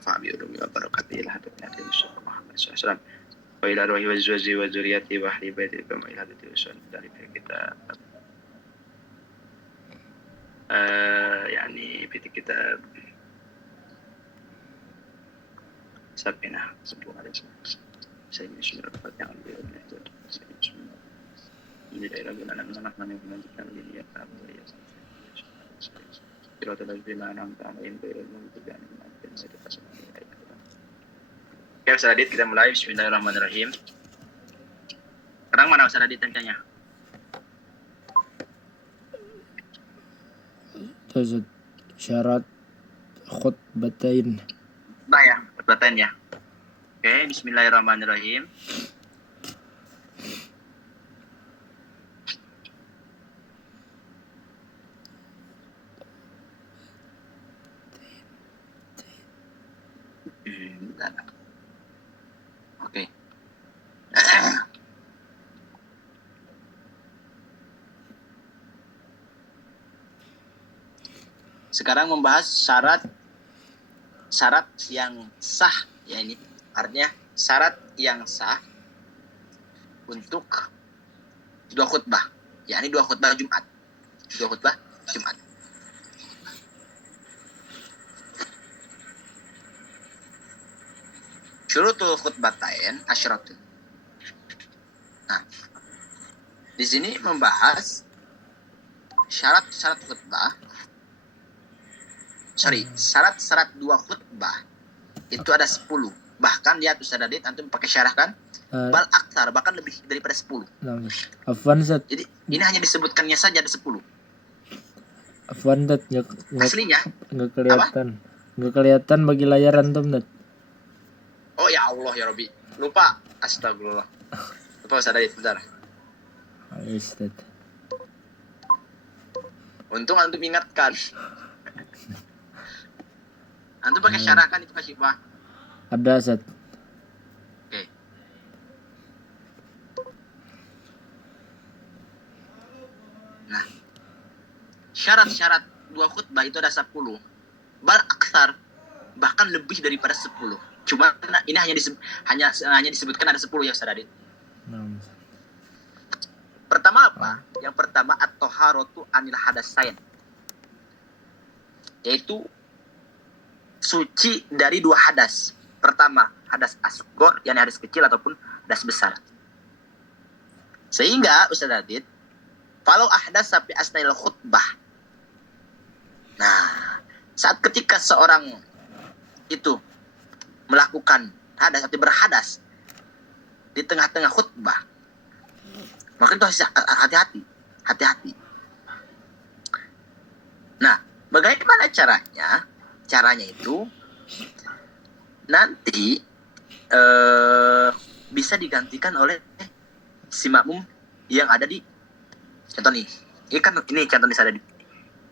nafa'a bi ulumi wa barakatihi ila hadratin Nabi Muhammad SAW wa ila ruhi wa zuwaji wa zuriyati wa ahli baiti kama ila hadrati usul dari kita يعني في الكتاب سبنا سبوا عليه سيدنا بسم الله الفاتحة إلى ربنا نحن نملكنا لله صراط الذين أنعمت عليهم غير المغضوب عليهم ولا الضالين. Oke, Ustaz Adit, kita mulai. Bismillahirrahmanirrahim. Sekarang mana Ustaz Adit tanya? Tazad syarat khutbatain. Khutbatain ya. Oke, bismillahirrahmanirrahim. Oke. Sekarang membahas syarat yang sah, ya, ini artinya syarat yang sah untuk dua khutbah, yakni dua khutbah Jumat. Syurutul khutbatain asyratun. Nah, di sini membahas syarat khutbah. Syarat dua khutbah itu ada 10. Bahkan lihat Ustaz Adit, antum pakai syarah kan? Bal aktar, bahkan lebih daripada 10. Afwan Zat. Jadi ini hanya disebutkannya saja ada 10. Afwan Zat, aslinya enggak kelihatan. Enggak kelihatan bagi layar antum, Zat. Oh ya Allah ya Rabbi. Lupa. Astagfirullah. Lupa Ustaz Adit, bentar. Ustaz. Untung antum ingatkan. Antum pakai syarah kan itu kasih Pak? Ada, Zat. Oke. Nah, syarat dua khutbah itu ada 10. Bal aksar, bahkan lebih daripada 10. Cuma ini hanya disebutkan ada 10 ya Ustaz Adit. Pertama apa? Yang pertama at-thaharatu anil hadasain. Yaitu suci dari dua hadas. Pertama, hadas asghar, yakni hadas kecil ataupun hadas besar. Sehingga Ustaz Adit, kalau ahdas sampai asnail khutbah. Nah, saat ketika seorang itu melakukan hadas atau berhadas di tengah-tengah khutbah, maka itu harus hati-hati. Nah, bagaimana caranya? Caranya itu nanti bisa digantikan oleh si makmum yang ada di contoh nih. Ini contoh nih ada di.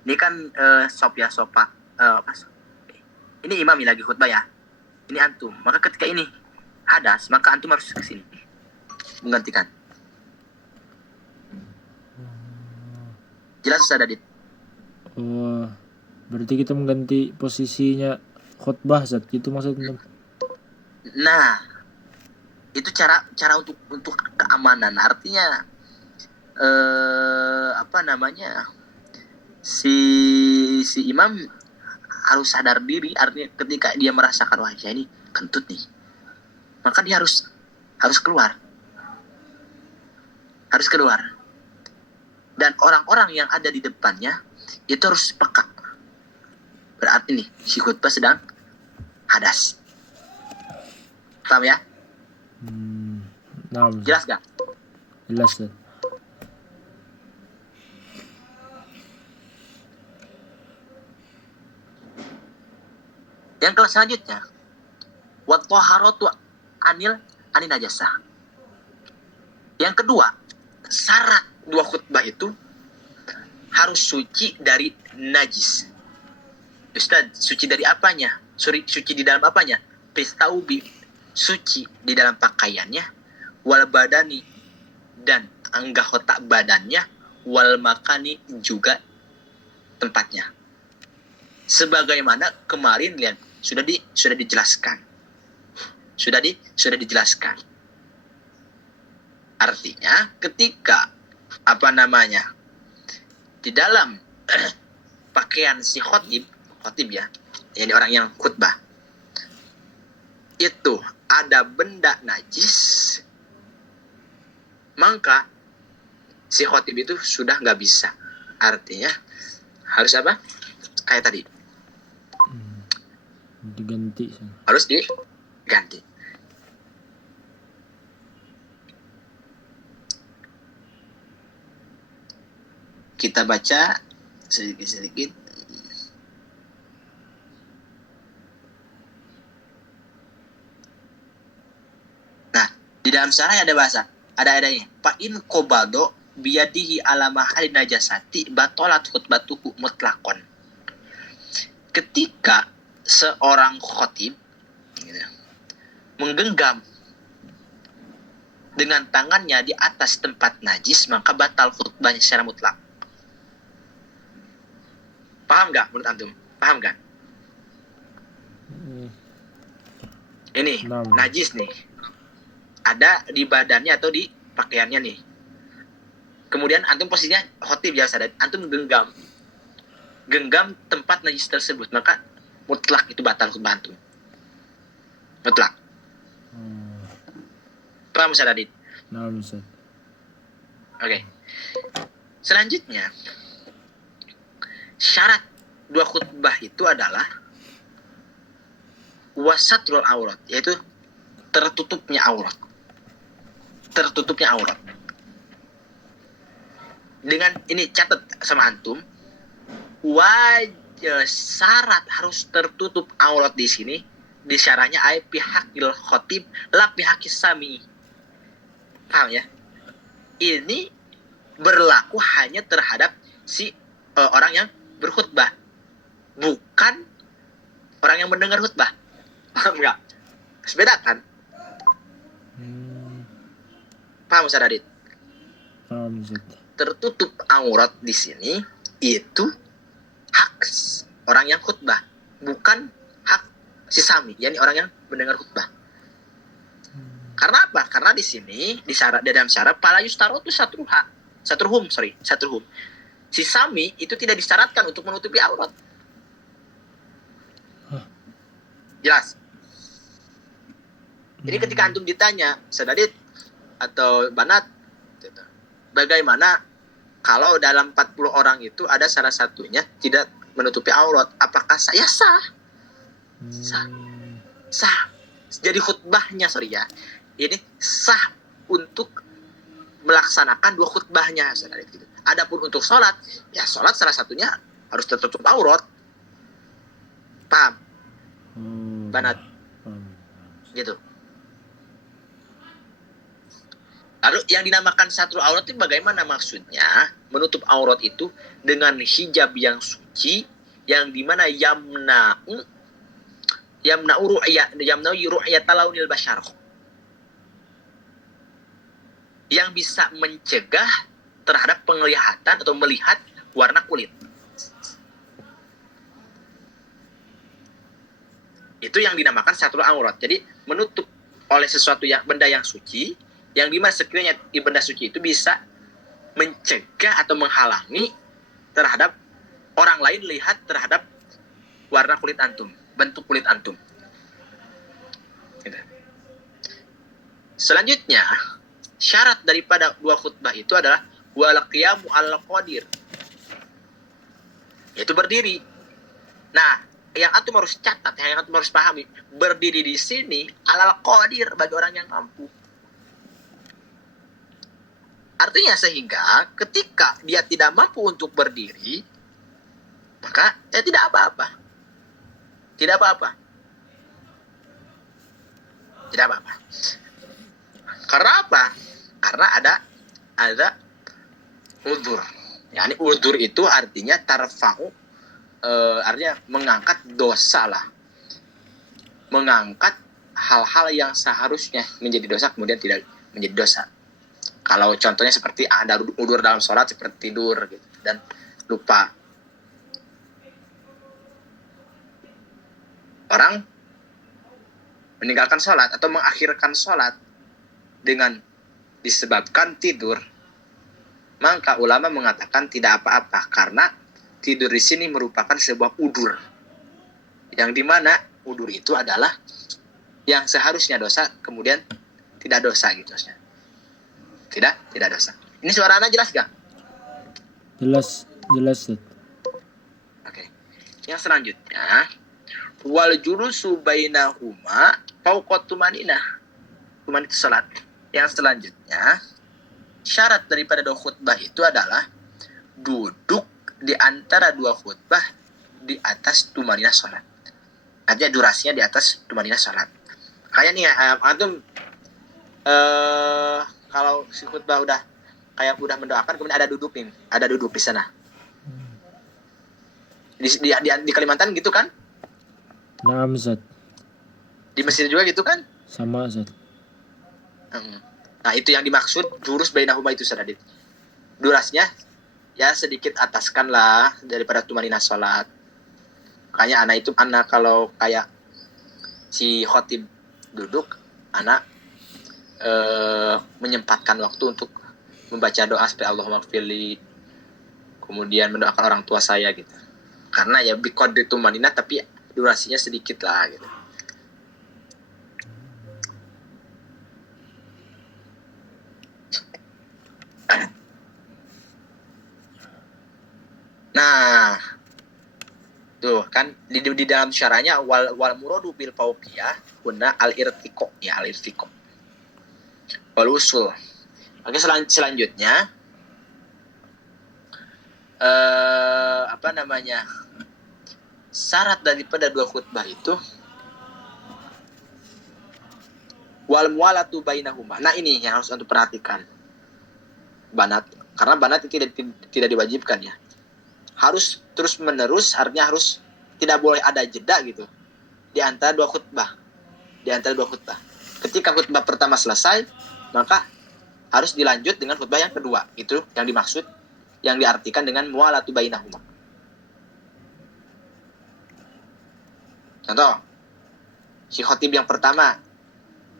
Ini kan sopa. Ini imam lagi khutbah ya. Ini antum. Maka ketika ini hadas, maka antum harus ke sini menggantikan. Jelas Ustaz Adit? Oh, berarti kita mengganti posisinya khutbah, Zat, gitu maksudnya. Nah, itu cara untuk keamanan. Artinya si imam harus sadar diri. Artinya ketika dia merasakan wajah ini kentut nih, maka dia harus keluar. Dan orang-orang yang ada di depannya itu harus peka. Berarti nih si khutbah sedang hadas. Paham ya? Nah, jelas gak? Jelas, Zat. Yang kelas selanjutnya, wa thaharatu anil najasah. Yang kedua, syarat dua khutbah itu harus suci dari najis. Ustaz, suci dari apanya? Suci di dalam apanya? Pistaubi, suci di dalam pakaiannya, wal badani, dan anggota badannya, wal makani, juga tempatnya. Sebagaimana kemarin lihat sudah dijelaskan. Sudah dijelaskan. Artinya ketika di dalam pakaian si khotib ya, ini orang yang khutbah, itu ada benda najis, maka si khotib itu sudah nggak bisa. Artinya harus apa? Kayak tadi. Diganti. Harus diganti. Kita baca sedikit-sedikit. Nah, di dalam syarah ada bahasa. Ada ini. Fa in qobado biyadihi ala mahali najasati batolat khutbatuhu mutlaqon. Ketika seorang khotib menggenggam dengan tangannya di atas tempat najis, maka batal khutbahnya secara mutlak. Paham nggak menurut antum? Paham kan? Ini najis nih, ada di badannya atau di pakaiannya nih. Kemudian antum posisinya khotib biasa, dan antum genggam tempat najis tersebut, maka mutlak itu batal khutbah antum. Mutlak. Paham Ustaz Adit? Nah, Ustaz. Oke. Selanjutnya, syarat dua khutbah itu adalah wasatrul aurat, yaitu tertutupnya aurat. Tertutupnya aurat. Dengan ini catat sama antum, syarat harus tertutup aurat di sini, di syarahnya ay pihakil khotib la pihakis sami. Paham ya? Ini berlaku hanya terhadap si orang yang berkhutbah, bukan orang yang mendengar khutbah. Paham nggak? Bedakan. Paham Ustaz Adit? Paham Ustaz. Tertutup aurat di sini itu hak orang yang khutbah, bukan hak si sami, yakni orang yang mendengar khutbah. Karena apa? Karena di sini di dalam syarat pala yustarotu satruhum. Si sami itu tidak disyaratkan untuk menutupi aurat. Jelas? Jadi ketika antum ditanya, Sadadit atau Banat, bagaimana kalau dalam 40 orang itu ada salah satunya tidak menutupi aurat, apakah saya sah? Sah. Jadi khutbahnya, ini sah untuk melaksanakan dua khutbahnya. Adapun untuk sholat, ya sholat salah satunya harus tertutup aurat. Paham? Banat. Gitu. Lalu yang dinamakan satrul aurat itu bagaimana maksudnya? Menutup aurat itu dengan hijab yang suci, yang dimana yamna'u ru'yata launil basyar, yang bisa mencegah terhadap penglihatan atau melihat warna kulit. Itu yang dinamakan satrul aurat. Jadi menutup oleh sesuatu benda yang suci, yang dimana sekiranya di benda suci itu bisa mencegah atau menghalangi terhadap orang lain lihat terhadap warna kulit antum, bentuk kulit antum. Gitu. Selanjutnya, syarat daripada dua khutbah itu adalah wal qiyamu al qadir, yaitu berdiri. Nah, yang antum harus catat, yang antum harus pahami, berdiri di sini alal qadir, bagi orang yang mampu. Artinya sehingga ketika dia tidak mampu untuk berdiri, maka tidak apa-apa. Tidak apa-apa. Tidak apa-apa. Karena apa? Karena ada udzur. Yani udzur itu artinya tarfa'u, artinya mengangkat dosa lah. Mengangkat hal-hal yang seharusnya menjadi dosa kemudian tidak menjadi dosa. Kalau contohnya seperti ada udzur dalam sholat, seperti tidur gitu, dan lupa. orang meninggalkan sholat atau mengakhirkan sholat dengan disebabkan tidur, maka ulama mengatakan tidak apa-apa karena tidur di sini merupakan sebuah udur, yang dimana udur itu adalah yang seharusnya dosa kemudian tidak dosa gitu. Tidak dosa. Ini suara anak jelas gak? Jelas Ustaz. Oke. Yang selanjutnya, wal julusu bainahuma fauqat tumaninah. Tuman itu salat. Yang selanjutnya, syarat daripada dua khutbah itu adalah duduk di antara dua khutbah di atas tumaninah salat. Artinya durasinya di atas tumaninah salat. Kayak nih antum kalau si khutbah udah mendoakan kemudian ada duduk di sana. Di Kalimantan gitu kan? Naam Ustaz. Di Mesir juga gitu kan? Sama Ustaz. Nah, itu yang dimaksud jurus bainahuma itu Sadadit. Durasinya ya sedikit ataskan lah daripada tumaninah salat. Makanya anak kalau kayak si khotib duduk, anak menyempatkan waktu untuk membaca doa seperti Allahumma gfirli, kemudian mendoakan orang tua saya gitu. Karena ya biqadri tumaninah tapi durasinya sedikit lah gitu. Nah, tuh kan di dalam syarahnya wal muradu bil fauqiyah guna al irtiqo ya, al irtiqo wal usul. Oke, selanjutnya syarat daripada dua khutbah itu wal mualatu bainahuma. Nah, ini yang harus untuk perhatikan. Karena banat itu tidak diwajibkan ya. Harus terus menerus, artinya harus tidak boleh ada jeda gitu di antara dua khutbah. Ketika khutbah pertama selesai, maka harus dilanjut dengan khutbah yang kedua. Itu yang dimaksud, yang diartikan dengan mualatu bainahuma. Contoh, si khotib yang pertama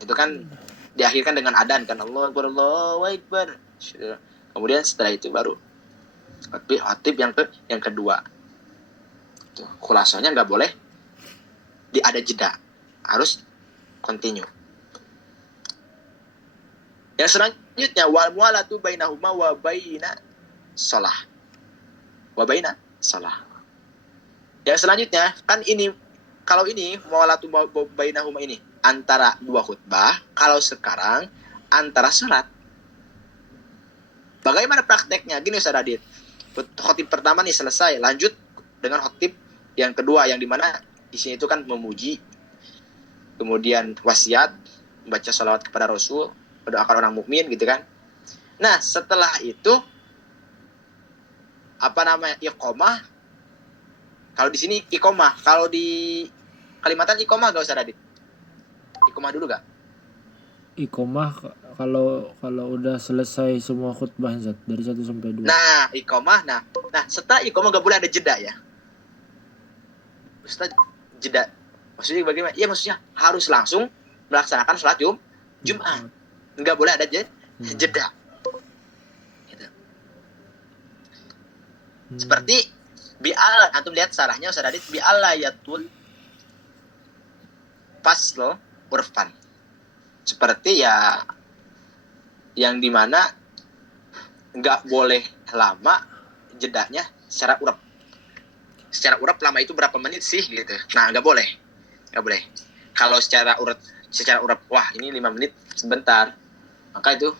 itu kan diakhirkan dengan adan kan, Allahu Akbar, Allahu Akbar. Kemudian setelah itu baru khotib yang kedua. Tuh, khulasanya nggak boleh ada jeda, harus continue. Yang selanjutnya wal mualatu bainahuma wa baina shalah. Yang selanjutnya kan ini, kalau ini mualatu bainahuma ini antara dua khutbah, kalau sekarang antara salat. Bagaimana prakteknya? Gini Ustaz Adit. Khotib pertama nih selesai, lanjut dengan khotib yang kedua yang dimana isinya itu kan memuji, kemudian wasiat, membaca salawat kepada Rasul, mendoakan orang mukmin gitu kan. Nah, setelah itu iqomah. Kalau di sini iqomah, kalau di Kalimantan iqomah gak usah Adit. Iqomah dulu gak? Iqomah kalau udah selesai semua khutbah Ustaz, dari 1 sampai 2. Nah, iqomah. Nah, setelah iqomah gak boleh ada jeda ya. Ustaz, jeda. Maksudnya bagaimana? Ya maksudnya harus langsung melaksanakan sholat Jumat. Enggak boleh ada jeda. Gitu. Seperti bi'al, antum lihat sarahnya Ustaz Adit, bi'al yatul faslo urfan. Seperti ya yang dimana enggak boleh lama jedanya secara urap. Secara urap lama itu berapa menit sih gitu. Nah, enggak boleh. Kalau secara urap, wah ini 5 menit sebentar, maka itu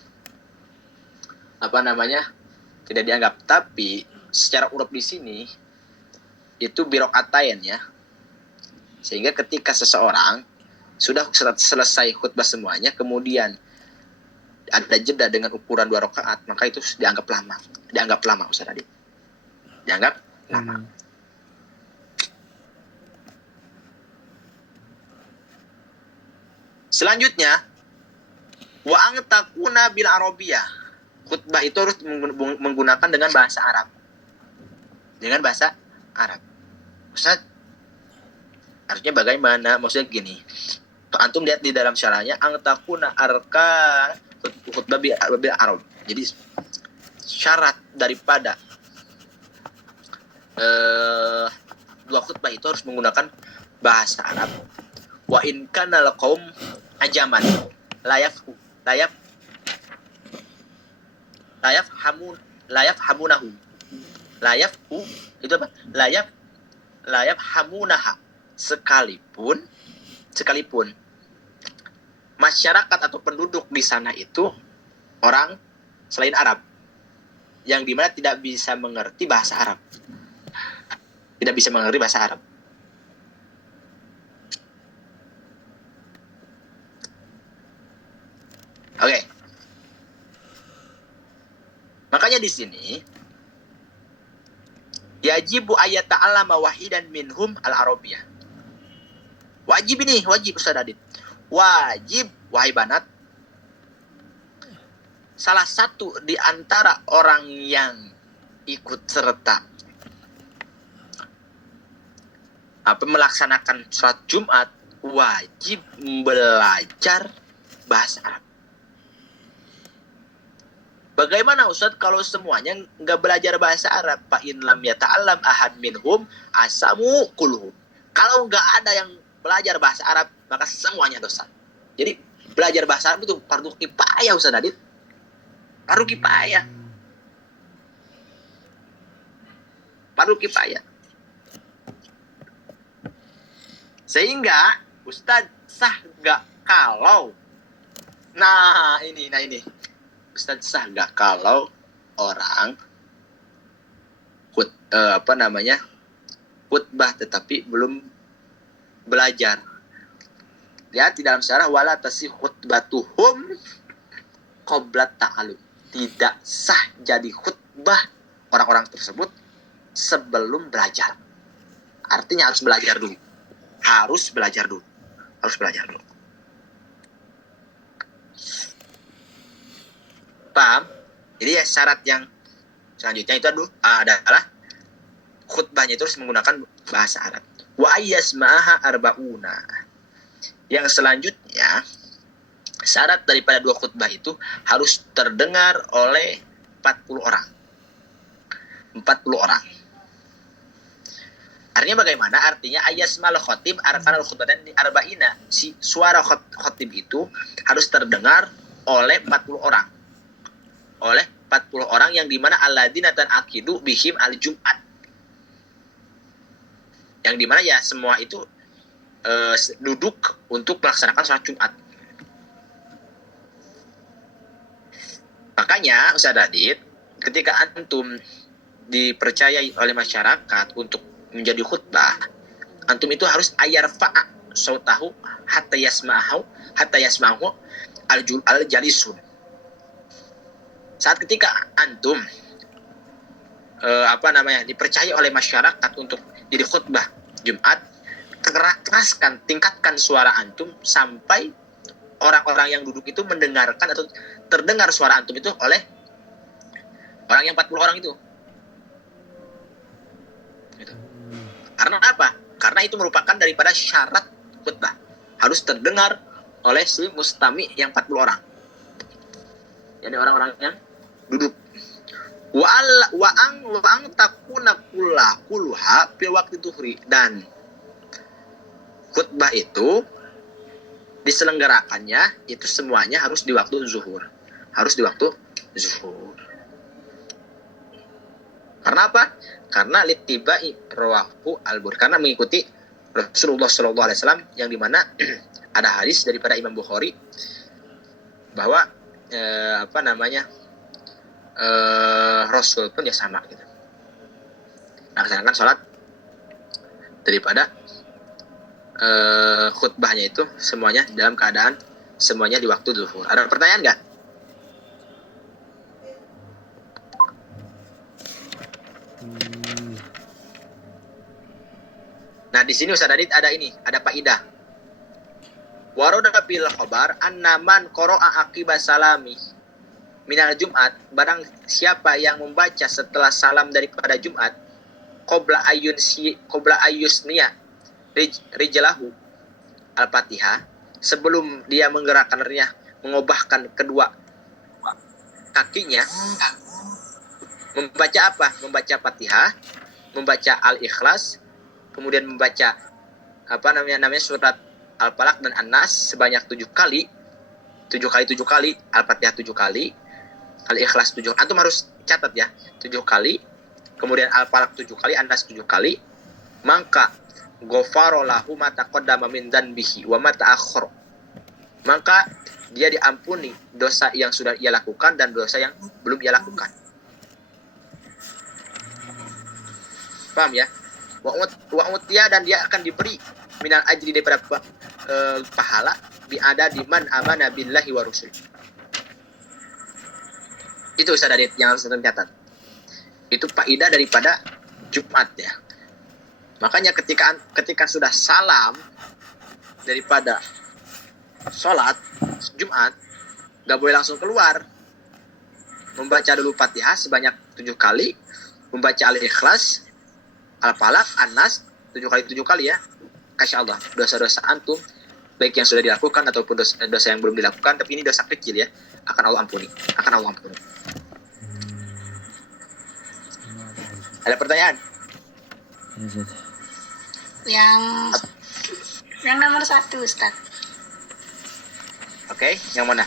tidak dianggap. Tapi secara urap di sini itu birokatain ya, sehingga ketika seseorang sudah selesai khutbah semuanya kemudian ada jeda dengan ukuran 2 rakaat, maka itu dianggap lama Ustaz tadi. Dianggap lama. Selanjutnya, wa ang takuna bil arabiyah. Khutbah itu harus menggunakan dengan bahasa Arab. Ustaz, Artinya bagaimana? Maksudnya gini. Antum lihat di dalam syarahnya angtakuna arka khutbah bil Arab. Jadi syarat daripada dua khutbah itu harus menggunakan bahasa Arab. Wa in kana laqaum ajaman layaf hamunahu. Layafhu itu apa? Layaf hamunaha. Sekalipun masyarakat atau penduduk di sana itu orang selain Arab yang dimana tidak bisa mengerti bahasa Arab. Tidak bisa mengerti bahasa Arab. Oke. Makanya di sini yajibu ayat ta'allama wahidan minhum al-arabiyah. Wajib Ustaz Adit. Wajib, wahai banat, salah satu di antara orang yang ikut serta melaksanakan sholat Jumat wajib belajar bahasa Arab. Bagaimana Ustaz kalau semuanya nggak belajar bahasa Arab? Fa in lam yata'allam ahad minhum asamu kulhum. Kalau nggak ada yang belajar bahasa Arab, maka semuanya dosa. Jadi belajar bahasa Arab itu fardu kifayah Ustaz Adit. Fardu kifayah. Sehingga Ustaz sah nggak kalau ini Ustaz sah nggak kalau orang khutbah tetapi belum belajar. Lihat di dalam syarah wala tasih khutbatuhum qabla ta'allum. Tidak sah jadi khutbah orang-orang tersebut sebelum belajar. Artinya harus belajar dulu. Paham? Jadi ya syarat yang selanjutnya itu adalah khutbahnya itu harus menggunakan bahasa Arab. Wa ayyasma'aha arba'una. Yang selanjutnya syarat daripada dua khutbah itu harus terdengar oleh 40 orang. 40 orang. Artinya bagaimana? Artinya ayyasma'al khotib arkanal khutbatan arba'ina. Si suara khotib itu harus terdengar oleh 40 orang. Oleh 40 orang yang dimana alladzina tanaqidu bihim al-jum'at. Yang dimana ya semua itu duduk untuk melaksanakan sholat Jumat. Makanya Ustaz Adit, ketika antum dipercayai oleh masyarakat untuk menjadi khutbah, antum itu harus ayarfa'a sautahu hatta yasma'ahu al-jalisun. Saat ketika antum dipercaya oleh masyarakat untuk jadi khutbah Jumat, keraskan, tingkatkan suara antum sampai orang-orang yang duduk itu mendengarkan atau terdengar suara antum itu oleh orang yang 40 orang itu. Gitu. Karena apa? Karena itu merupakan daripada syarat khutbah. Harus terdengar oleh si mustami yang 40 orang. Jadi orang-orang yang duduk. Wa ang takuna kulluha fi waqti tuhri, dan khutbah itu diselenggarakannya itu semuanya harus di waktu zuhur. Karena apa? Karena littiba'i rawahu al-Bukhari, karena mengikuti Rasulullah sallallahu alaihi wasallam yang dimana ada hadis daripada Imam Bukhari bahwa Rasul pun ya sama gitu. Melaksanakan sholat daripada khutbahnya itu semuanya dalam keadaan semuanya di waktu zuhur. Ada pertanyaan nggak? Nah di sini Ustaz Adit ada faidah. Waroda fil khabar annaman qara'a aqiba salami minal Jumat, barang siapa yang membaca setelah salam daripada Jumat, qabla ayusniya, rijlahu al-Fatihah, sebelum dia menggerakkan mengubahkan kedua kakinya, membaca apa? Membaca Fatihah, membaca Al-Ikhlas, kemudian membaca namanya surat Al-Falaq dan An-Nas sebanyak 7 kali. 7 kali, Al-Fatihah 7 kali, Al-Ikhlas 7. Antum harus catat ya, 7 kali. Kemudian Al-Falaq 7 kali, An-Nas 7 kali. Maka ghafara lahu ma taqaddama min dzanbihi wa ma ta'akhkhara. Maka dia diampuni dosa yang sudah ia lakukan dan dosa yang belum ia lakukan. Paham ya? Wa utiya, dan dia akan diberi minal ajri daripada pahala biada di man amana billahi wa rusul. Itu Ustaz Adit yang harus kita catat. Itu faedah daripada Jumat ya. Makanya ketika sudah salam daripada sholat Jumat, gak boleh langsung keluar. Membaca dulu Fatihah sebanyak 7 kali, membaca Al-Ikhlas, Al-Falaq, An-Nas 7 kali ya. Kasya Allah, dosa-dosa antum baik yang sudah dilakukan ataupun dosa yang belum dilakukan, tapi ini dosa kecil ya, akan Allah ampuni. Ada pertanyaan? Yang nomor 1, Ustaz. Oke, yang mana?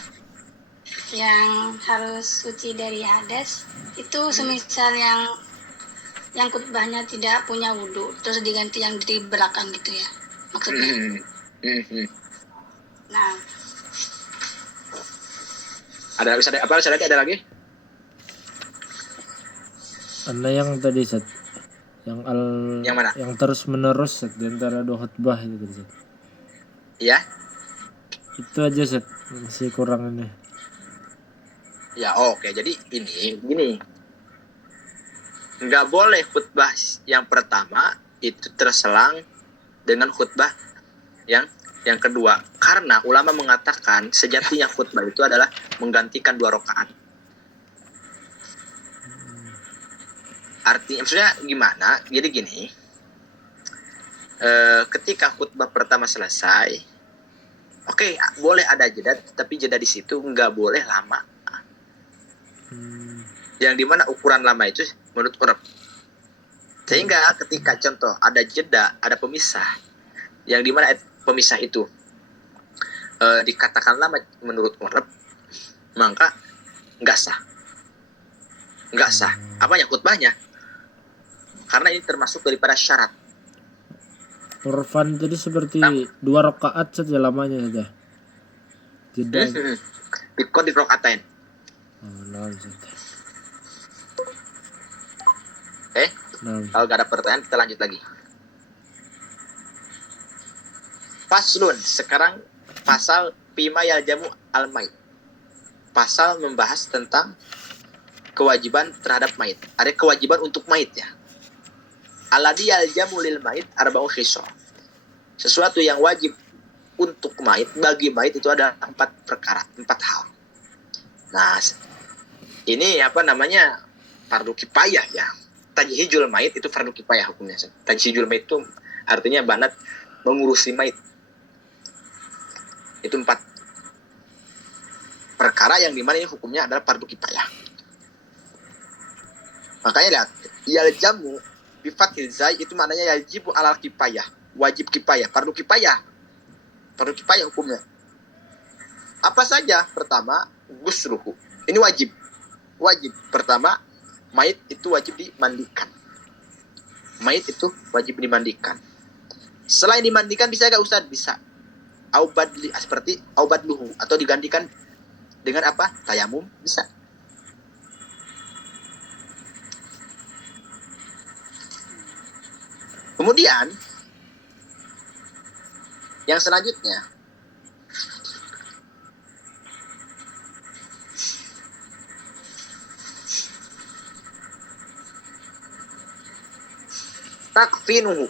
Yang harus suci dari hadas itu semisal yang khutbahnya tidak punya wudhu, terus diganti yang di belakang gitu ya maksudnya. Nah, ada lagi? Anda yang tadi Sat, yang mana? Yang terus menerus Sat, di antara 2 khutbah itu Sat. Iya. Itu aja Sat, masih kurang ini. Ya, oke. Jadi gini. Nggak boleh khutbah yang pertama itu terselang dengan khutbah yang kedua. Karena ulama mengatakan sejatinya khutbah itu adalah menggantikan 2 rakaat. Artinya, maksudnya gimana? Jadi gini, ketika khutbah pertama selesai, oke, boleh ada jeda, tapi jeda di situ nggak boleh lama. Yang dimana ukuran lama itu menurut Urab. Sehingga ketika contoh ada jeda, ada pemisah, yang dimana pemisah itu dikatakan lama menurut Urab, maka nggak sah. Apanya? Khutbahnya. Karena ini termasuk daripada syarat. Urfan tadi seperti 2 rakaat saja lamanya saja. Jeda. Bikot di rokaatain. Kalau gak ada pertanyaan, kita lanjut lagi. Faslun, sekarang pasal Pima Yaljamu Al-Mait. Pasal membahas tentang kewajiban terhadap mait. Ada kewajiban untuk mait ya. Alladhi yaljamu lil mait arba'u khisal. Sesuatu yang wajib untuk mait, bagi mait itu ada 4 perkara, 4 hal. Nah, ini fardu kifayah ya. Tajhijul mait itu fardu kifayah hukumnya. Tajhijul mait itu artinya banat mengurusi mait. Itu 4 perkara yang dimana ini hukumnya adalah fardu kifayah. Makanya lihat, yaljamu bifathil zai itu maknanya yajibu alal kifayah, wajib kifayah, fardu kifayah hukumnya. Apa saja? Pertama, gusluhu. Ini wajib. Pertama, mayit itu wajib dimandikan. Selain dimandikan bisa gak Ustaz? Bisa. Seperti aubadluhu atau digantikan dengan apa? Tayamum bisa. Kemudian yang selanjutnya takfinuhu.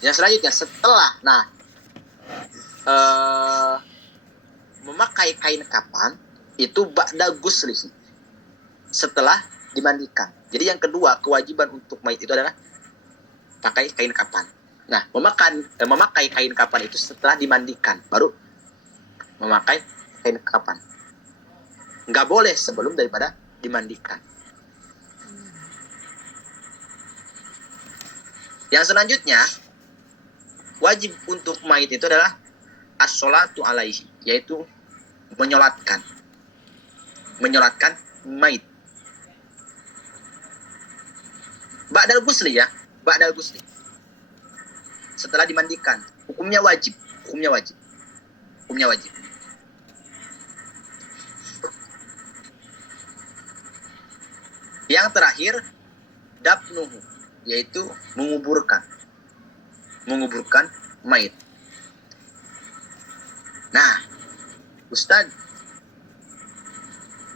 Yang selanjutnya setelah memakai kain kapan itu ba'da guslihi, setelah dimandikan. Jadi yang kedua kewajiban untuk mayit itu adalah pakai kain kapan. Nah, memakai kain kafan itu setelah dimandikan, baru memakai kain kafan. Nggak boleh sebelum daripada dimandikan. Yang selanjutnya, wajib untuk mayit itu adalah as-sholatu alaihi, yaitu menyolatkan mayit. Ba'dal ghusli ya, ba'dal ghusli. Setelah dimandikan, hukumnya wajib. Yang terakhir, dafnuhu, yaitu menguburkan mayit. Nah, Ustaz,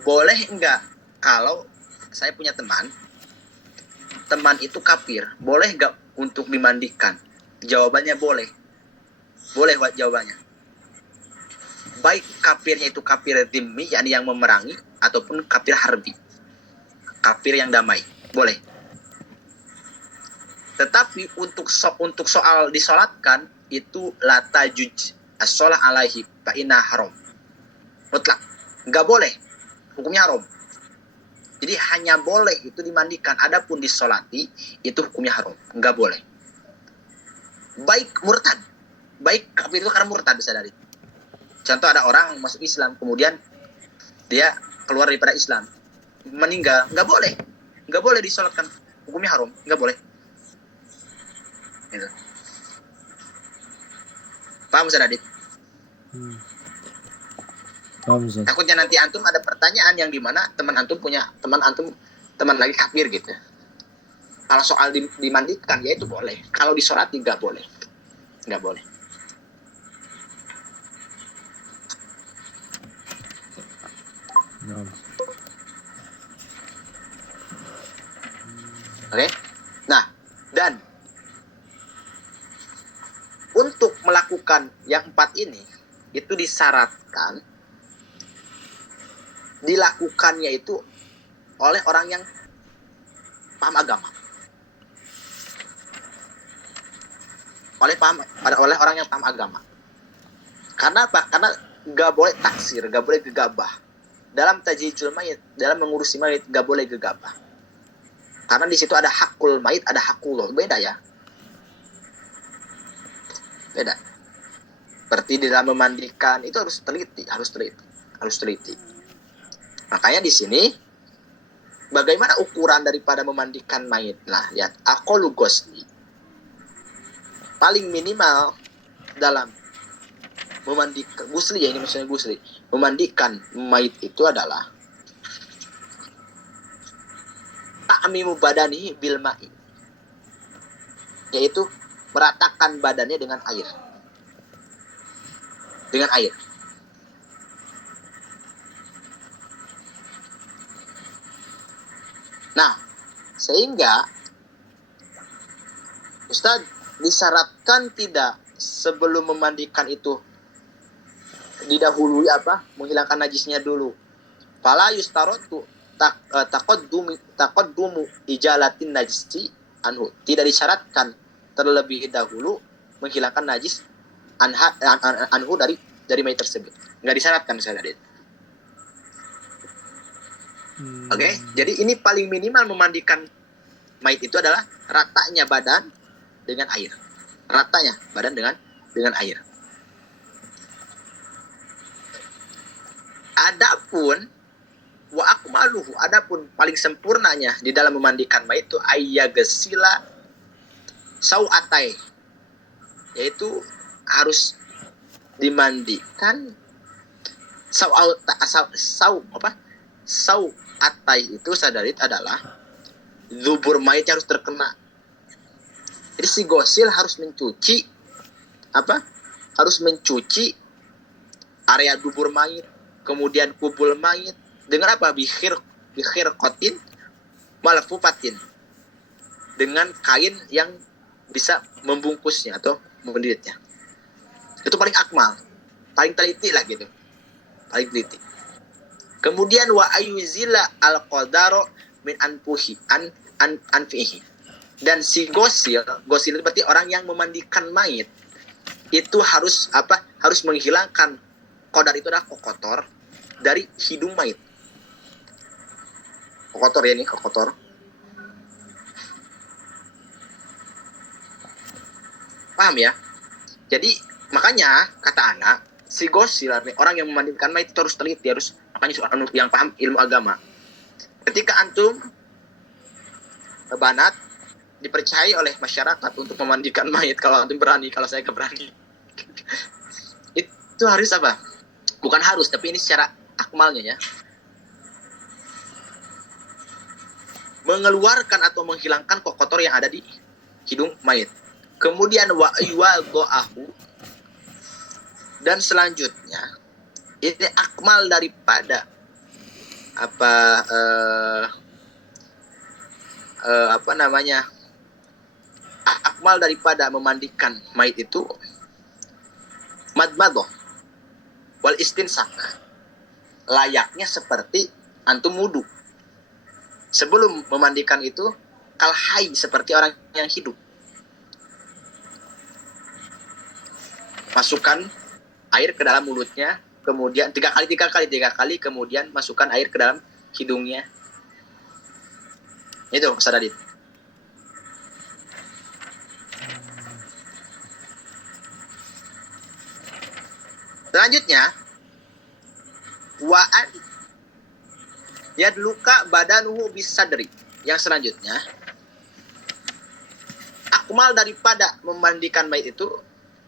boleh enggak kalau saya punya teman itu kafir, boleh enggak untuk dimandikan? Jawabannya boleh. Boleh jawabannya. Baik kafirnya itu kafir dhimmi, yakni yang memerangi, ataupun kafir harbi, kafir yang damai, boleh. Tetapi untuk soal disolatkan itu la tajuj as-sholah alaihi fa inna haram. Mutlak. Enggak boleh. Hukumnya haram. Jadi hanya boleh itu dimandikan, adapun disolati itu hukumnya haram, enggak boleh. Baik murtad. Baik kafir itu karena murtad bisa dari. Contoh ada orang masuk Islam kemudian dia keluar daripada Islam, meninggal, enggak boleh disolatkan, hukumnya haram, enggak boleh. Gitu. Paham Ustaz Adit? Paham Ustaz. Takutnya nanti antum ada pertanyaan yang dimana teman lagi kafir gitu. Kalau soal dimandikan ya itu boleh. Kalau disolati nggak boleh. Nah, Oke? Nah, dan untuk melakukan yang 4 ini itu disyaratkan dilakukannya itu oleh orang yang paham agama. Oleh orang yang paham agama. Karena apa? Karena nggak boleh taksir, nggak boleh gegabah. Dalam tajhizul mayit, dalam mengurusi mayit nggak boleh gegabah. Karena di situ ada hakul mayit, ada hakullah, beda ya. Beda. Seperti di dalam memandikan itu harus teliti. Makanya di sini bagaimana ukuran daripada memandikan mayit? Nah, lihat aqallu ghusli. Paling minimal dalam memandikan ghusli ya, ini maksudnya ghusli. Memandikan mayit itu adalah ta'mimu badanihi bil ma'i. Yaitu meratakan badannya dengan air. Nah, sehingga Ustaz disyaratkan tidak sebelum memandikan itu didahului menghilangkan najisnya dulu. Fala yustaratu taqaddumu ijalatin najisi anhu. Tidak disyaratkan terlebih dahulu menghilangkan najis anhu dari mayit tersebut. Enggak disyaratkan saya tadi. Oke, jadi ini paling minimal memandikan mayit itu adalah ratanya badan dengan air. Ratanya badan dengan air. Adapun wa akmaluhu, adapun paling sempurnanya di dalam memandikan mayit itu ayyagsila sau'atai, yaitu harus dimandikan sau'atai itu sadarit adalah zubur mayit harus terkena. Jadi si gosil harus mencuci area dubur mayit, kemudian kubul mayit dengan apa? Bikhir kotin malafufatin, dengan kain yang bisa membungkusnya atau melilitnya. Itu paling akmal, paling teliti lah gitu, paling teliti. Kemudian wa ayuzila al qadaro min anfihi. Dan si gosil itu berarti orang yang memandikan mayit itu harus apa? Harus menghilangkan kodar itu adalah kokotor dari hidung mayit. Kokotor ya, ini kokotor. Paham ya? Jadi makanya kata anak, si gosil orang yang memandikan mayit itu harus teliti, harus, makanya yang paham ilmu agama. Ketika antum banat dipercayai oleh masyarakat untuk memandikan mayit, kalau antum berani, kalau saya berani, itu harus apa? Bukan harus, tapi ini secara akmalnya ya, mengeluarkan atau menghilangkan kotor yang ada di hidung mayit. Kemudian wa yuwadha'ahu, dan selanjutnya ini akmal daripada apa namanya, akmal daripada memandikan mayit itu madmadoh wal istinsak, layaknya seperti antum wudu. Sebelum memandikan itu kalhai, seperti orang yang hidup. Masukkan air ke dalam mulutnya, kemudian tiga kali, kemudian masukkan air ke dalam hidungnya. Itu Ustaz Adit. Selanjutnya, wa'an yadluka badanuhu bisadri. Yang selanjutnya, akmal daripada memandikan mayit itu,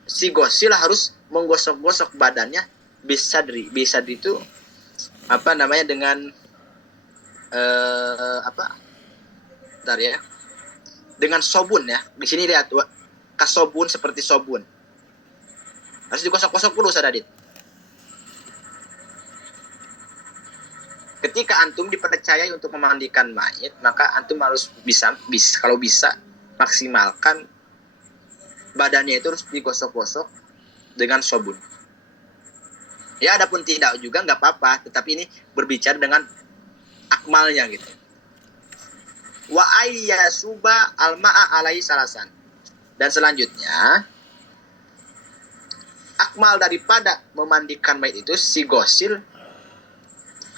si gosil harus menggosok-gosok badannya bisadri. Bisadri itu apa namanya, dengan bentar ya, dengan sobun ya. Di sini lihat kasobun, seperti sobun. Harus digosok-gosok dulu, Sadadit. Ketika antum dipercayai untuk memandikan mayit, maka antum harus bisa kalau bisa maksimalkan badannya itu harus digosok-gosok dengan sobun. Ya, adapun tidak juga nggak apa-apa, tetapi ini berbicara dengan akmalnya gitu. Wa ayyasuba alma'a alai salasan. Dan selanjutnya, akmal daripada memandikan mayit itu, si gosil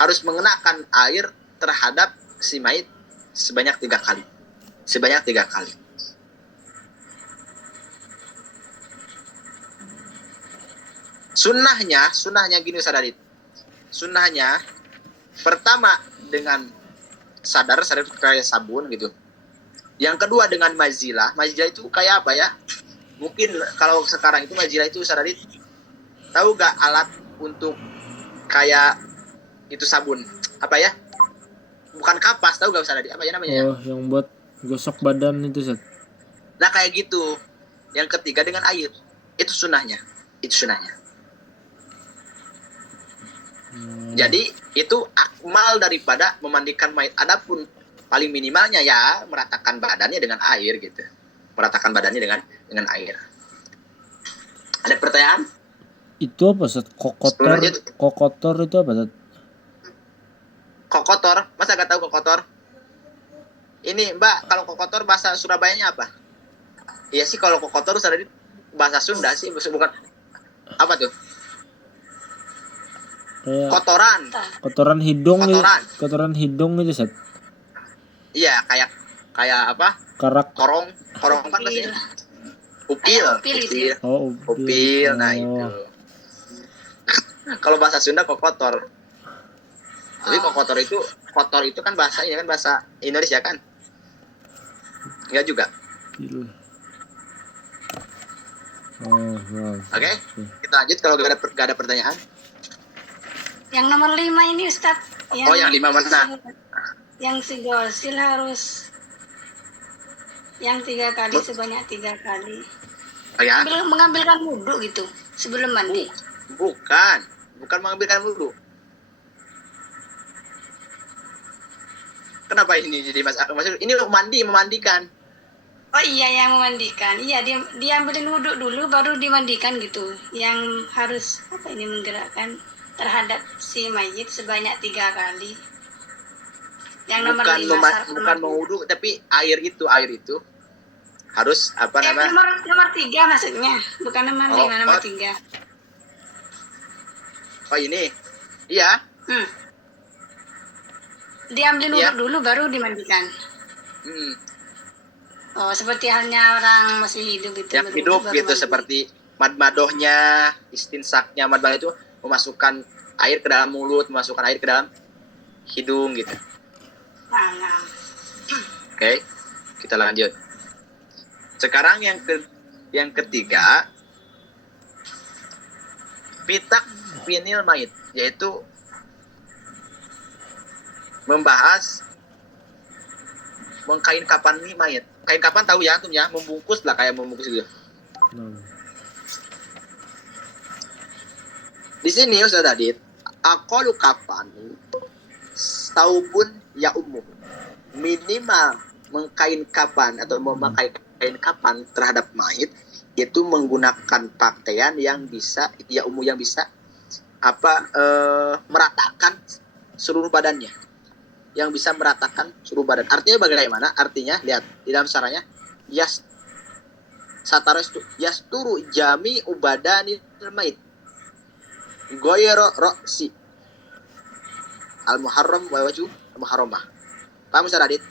harus mengenakan air terhadap si mayit sebanyak 3 kali. Sebanyak 3 kali. Sunnahnya gini Ustaz Adit. Sunnahnya pertama dengan sadar kayak sabun gitu. Yang kedua dengan mazilah. Mazilah itu kayak apa ya? Mungkin kalau sekarang itu mazilah itu Ustaz Adit, tahu gak alat untuk kayak itu sabun apa ya? Bukan kapas, tahu gak Ustaz Adit? Apa ya namanya? Oh, yang buat gosok badan itu, Ustaz. Nah kayak gitu. Yang ketiga dengan air. Itu sunnahnya. Jadi itu akmal daripada memandikan mayit. Adapun paling minimalnya ya meratakan badannya dengan air gitu. Meratakan badannya dengan air. Ada pertanyaan? Itu apa, Ustaz? Kokotor itu apa, Ustaz? Kokotor? Masa gak tahu kokotor? Ini Mbak, kalau kokotor bahasa Surabayanya apa? Iya sih, kalau kokotor ada di bahasa Sunda sih, bukan apa tuh? Kayak Kotoran. kotoran hidung. Kotoran. Kotoran hidung itu, Ustaz. Iya, kayak apa? Karak. Korong kan bahasanya. Upil. Oh, Upil. Nah, itu. Kalau bahasa Sunda kokotor. Tapi kotor itu kan bahasanya kan bahasa Indonesia kan? Enggak juga. Oke, kita lanjut kalau gak ada pertanyaan. Yang nomor 5 ini Ustadz. Yang 5 mana? Yang si gosil harus yang 3 kali, sebanyak 3 kali. Oh ya? Mengambilkan wudhu gitu sebelum mandi. Bukan mengambilkan wudhu. Kenapa ini jadi masalah? Ini memandikan. Oh iya, yang memandikan. Iya, dia ambilin wudhu dulu baru dimandikan gitu. Yang harus apa ini, menggerakkan terhadap si mayit sebanyak 3 kali. Yang nomor 5 bukan mewudhu, tapi air itu harus apa namanya? Nomor 3 maksudnya, bukan nomor Oh, 5, nomor oh. 3. Oh ini, iya. Diambil Iya. wudhu dulu baru dimandikan. Hmm. Oh, seperti halnya orang masih hidup gitu. Yang hidup baru gitu mandi. seperti madohnya, istinsaknya madmadoh itu memasukkan air ke dalam mulut, memasukkan air ke dalam hidung gitu. Nah. Oke, kita lanjut. Sekarang yang ketiga, pitak vinil mait, yaitu membahas mengkain kapan nih mayat. Kain kapan tahu ya antum ya, membungkus lah kayak membungkus gitu. Nah. Di sini Ustaz Adit, aqalu kapan taupun ya umum. Minimal mengkain kapan atau memakai kain kapan terhadap mayit itu menggunakan pakaian yang bisa ya umum yang bisa meratakan seluruh badannya. Yang bisa meratakan seluruh badan. Artinya bagaimana? Artinya lihat di dalam syarahnya yasturu jami ubadani mait goyero roksi al muharram wa waju al muharramah. Paham Ustaz Adit?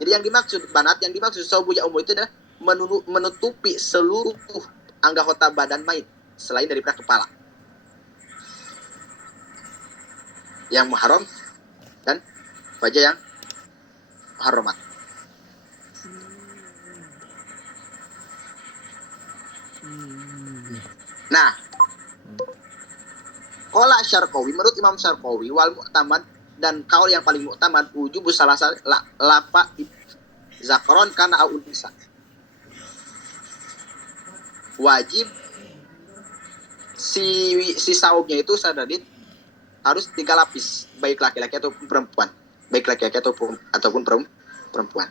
Jadi yang dimaksud saubu ya umum itu adalah menutupi seluruh anggota badan mayit selain daripada kepala. Yang muharram dan wajah yang muharramat. Nah, qala Syarqawi, menurut Imam Syarqawi wal mu'tamad dan kaul yang paling mu'tamad wujubu salasa lapa zakron kana au unsa. Wajib si saumnya itu sadadit harus 3 lapis, baik laki-laki ataupun perempuan. Baik laki-laki ataupun perempuan.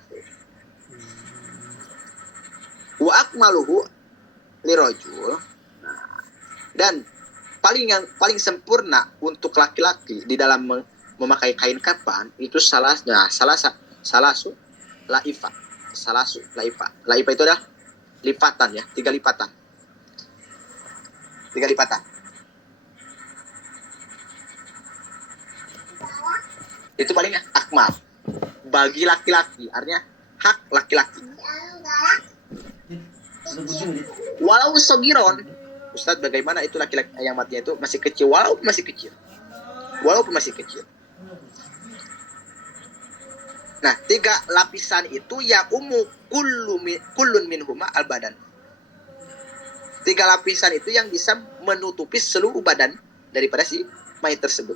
Wa akmaluhu lirajul. Dan paling sempurna untuk laki-laki di dalam memakai kain kapan itu salasu laifa. Salasu laifa. Laifa itu adalah lipatan ya, 3 lipatan. 3 lipatan. Itu paling akmal bagi laki-laki, artinya hak laki-laki. Walau sogiron, Ustadz bagaimana itu laki-laki yang matinya itu masih kecil, walaupun masih kecil. Nah, 3 lapisan itu ya kullun minhuma al badan. 3 lapisan itu yang bisa menutupi seluruh badan daripada si mayit tersebut.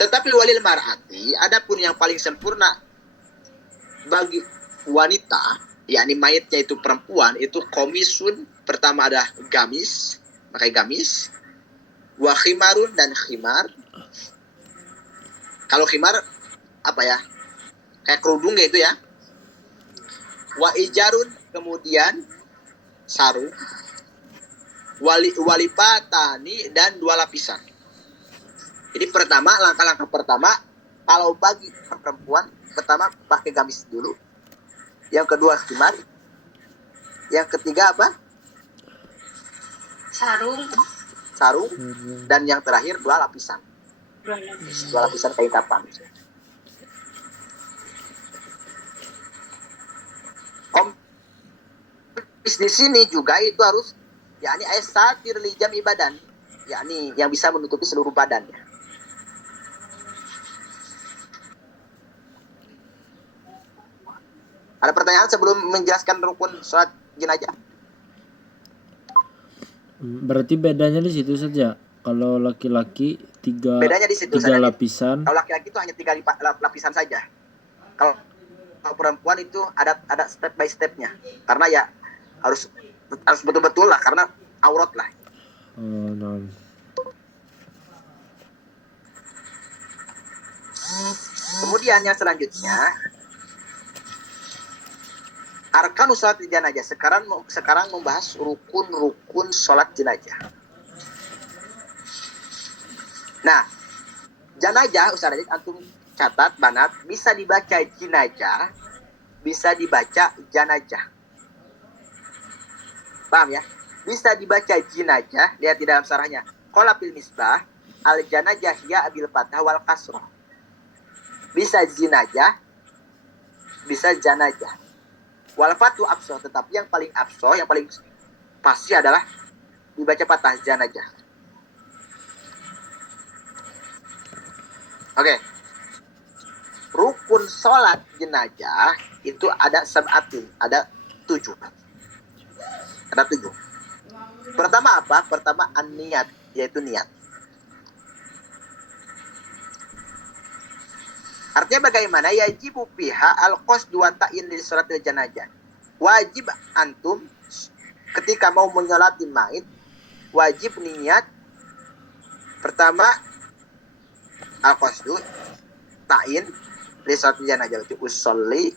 Tetapi walil mar'ati, adapun yang paling sempurna bagi wanita, yakni mayitnya itu perempuan, itu komisun, pertama ada gamis, pakai gamis, wa khimarun dan khimar. Kalau khimar apa ya? Kayak kerudung gitu ya. Wa ijarun, kemudian sarung, walipatani dan 2 lapisan. Jadi langkah pertama kalau bagi perempuan pertama pakai gamis dulu, yang kedua khimar, yang ketiga apa? Sarung, dan yang terakhir 2 lapisan. 2 lapisan kain kapan. Di sini juga itu harus yakni satir li jami badan, yakni yang bisa menutupi seluruh badannya. Ada pertanyaan sebelum menjelaskan rukun sholat jenazah? Berarti bedanya di situ saja. Kalau laki-laki 3 bedanya di situ 3 lapisan. Kalau laki-laki itu hanya 3 lapisan saja. Kalau perempuan itu ada step by stepnya. Karena ya harus betul-betul lah, karena aurat lah. No. Kemudian yang selanjutnya arkanus sholat jenazah. Sekarang membahas rukun sholat jenazah. Nah, jenazah Ustaz Adit, antum catat banat bisa dibaca jenazah bisa dibaca janajah. Paham ya? Bisa dibaca jinajah, lihat di dalam sarahnya. Qala fil misbah, al janajah hiya abil fathah wal kasrah. Bisa jinajah, bisa janajah. Wal fatu absoh, tetapi yang paling absoh, yang paling pasti adalah dibaca patah janajah. Oke. Rukun sholat jenazah itu ada sab'atun, ada 7. Ada 7. Pertama apa? Pertama an-niat, yaitu niat. Artinya bagaimana? Yajibu fiha al-qasdu wa ta'yin li sholatil janazah. Wajib antum ketika mau menyolatin mayit, wajib niat pertama al-qasdu, ta'yin li sholatil janazah, itu usolli